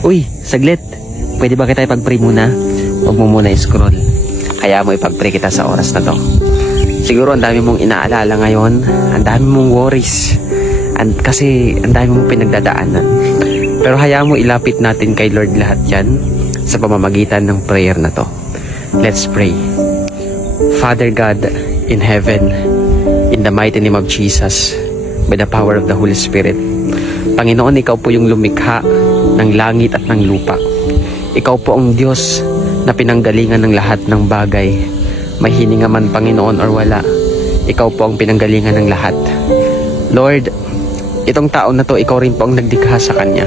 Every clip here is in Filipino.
Uy, saglit. Pwede ba kita ipag-pray muna? Huwag mo muna i-scroll. Kaya mo ipag-pray kita sa oras na to. Siguro ang dami mong inaalala ngayon. Ang dami mong worries. Kasi ang dami mong pinagdadaanan. Pero hayaan mo ilapit natin kay Lord lahat yan sa pamamagitan ng prayer na to. Let's pray. Father God in heaven, in the mighty name of Jesus, by the power of the Holy Spirit, Panginoon, ikaw po yung lumikha ng langit at ng lupa. Ikaw po ang Diyos na pinanggalingan ng lahat ng bagay. May hininga man, Panginoon, or wala, ikaw po ang pinanggalingan ng lahat. Lord, itong tao na to, ikaw rin po ang nagdikha sa kanya.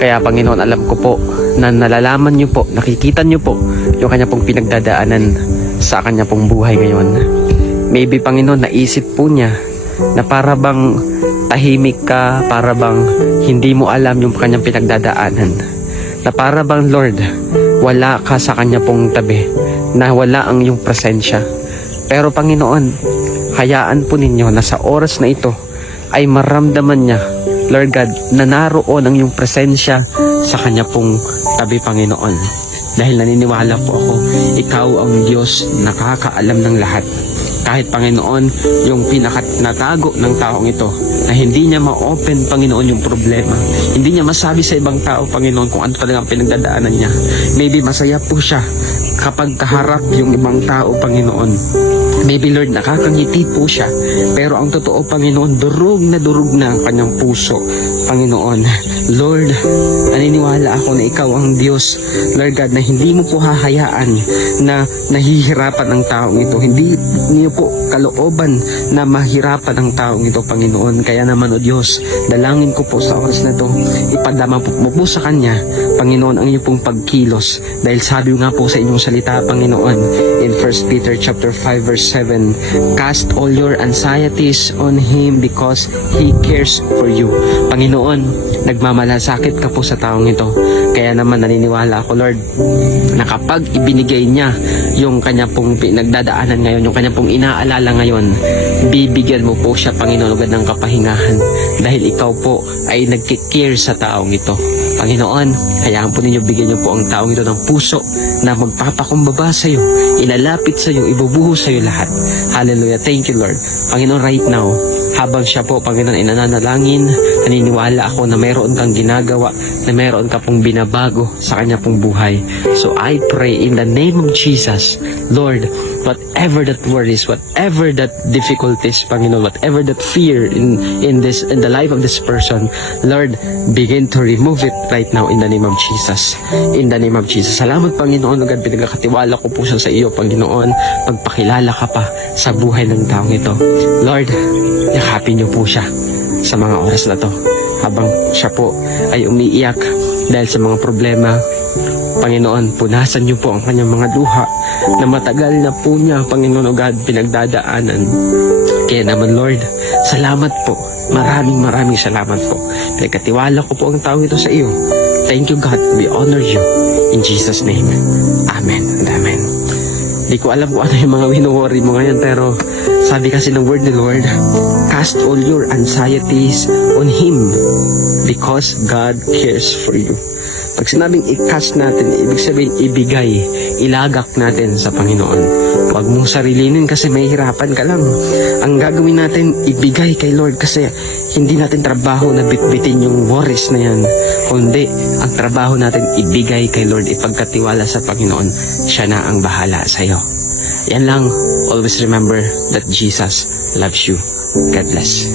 Kaya, Panginoon, alam ko po na nalalaman niyo po, nakikita niyo po yung kanya pong pinagdadaanan sa kanya pong buhay ngayon. Maybe, Panginoon, naisip po niya na para bang tahimik ka, para bang hindi mo alam yung kanyang pinagdadaanan. Na para bang, Lord, wala ka sa kanya pong tabi, na wala ang iyong presensya. Pero, Panginoon, hayaan po ninyo na sa oras na ito ay maramdaman niya, Lord God, na naroon ang iyong presensya sa kanya pong tabi, Panginoon. Dahil naniniwala po ako, ikaw ang Diyos na nakakaalam ng lahat. Kahit, Panginoon, yung natago ng taong ito, na hindi niya ma-open, Panginoon, yung problema. Hindi niya masabi sa ibang tao, Panginoon, kung ano talagang pinagdadaanan niya. Maybe masaya po siya kapag kaharap yung ibang tao, Panginoon. Maybe, Lord, nakakangiti po siya. Pero ang totoo, Panginoon, durog na ang kanyang puso. Panginoon, Lord, naniniwala ako na ikaw ang Diyos, Lord God, na hindi mo po hahayaan na nahihirapan ang taong ito. Hindi niyo po kalooban na mahirapan ang taong ito, Panginoon. Kaya naman, O Diyos, dalangin ko po sa oras na ito, ipadama mo po sa Kanya, Panginoon, ang iyong pong pagkilos. Dahil sabi nga po sa inyong salita, Panginoon, in 1 Peter chapter 5 verse 7, cast all your anxieties on Him because He cares for you. Panginoon, nagmamalasakit ka po sa taong ito. Kaya naman naniniwala ako, Lord, na kapag ibinigay niya yung kanya pong pinagdadaanan ngayon, yung kanya pong inaalala ngayon, bibigyan mo po siya, Panginoon, agad ng kapahingahan. Dahil ikaw po ay nagkikare sa taong ito. Panginoon, hayaan po ninyo, bigyan niyo po ang taong ito ng puso na magpapakumbaba sa iyo, ilalapit sa iyo, ibubuhos sa iyo lahat. Hallelujah. Thank you, Lord. Panginoon, right now, habang siya po, Panginoon, ay nananalangin, naniniwala ako na mayroon kang ginagawa, na mayroon ka pong binabago sa kanya pong buhay. So I pray in the name of Jesus, Lord, whatever that worries, whatever that difficulties, Panginoon, whatever that fear in the life of this person, Lord, begin to remove it right now in the name of Jesus. In the name of Jesus. Salamat, Panginoon, agad pinagkakatiwala ko po siya sa iyo, Panginoon, pagpakilala ka pa sa buhay ng taong ito. Lord, yakapin niyo po siya sa mga oras na to habang siya po ay umiiyak dahil sa mga problema. Panginoon, punasan niyo po ang kanyang mga luha na matagal na po niya, Panginoon o God, pinagdadaanan. Kaya naman, Lord, salamat po. Maraming salamat po. Pinagkatiwala ko po ang taong ito sa iyo. Thank you, God. We honor you. In Jesus' name. Amen and amen. Di ko alam kung ano yung mga wino-worry mo ngayon, pero sabi kasi ng word ni Lord, cast all your anxieties on Him because God cares for you. Pag sinabing i-cast natin, ibig sabihin ibigay, ilagak natin sa Panginoon. Huwag mong sarilinin kasi may hirapan ka lang. Ang gagawin natin, ibigay kay Lord kasi hindi natin trabaho na bitbitin yung worries na yan. Kundi, ang trabaho natin, ibigay kay Lord, ipagkatiwala sa Panginoon. Siya na ang bahala sa'yo. Yan lang, always remember that Jesus loves you. God bless.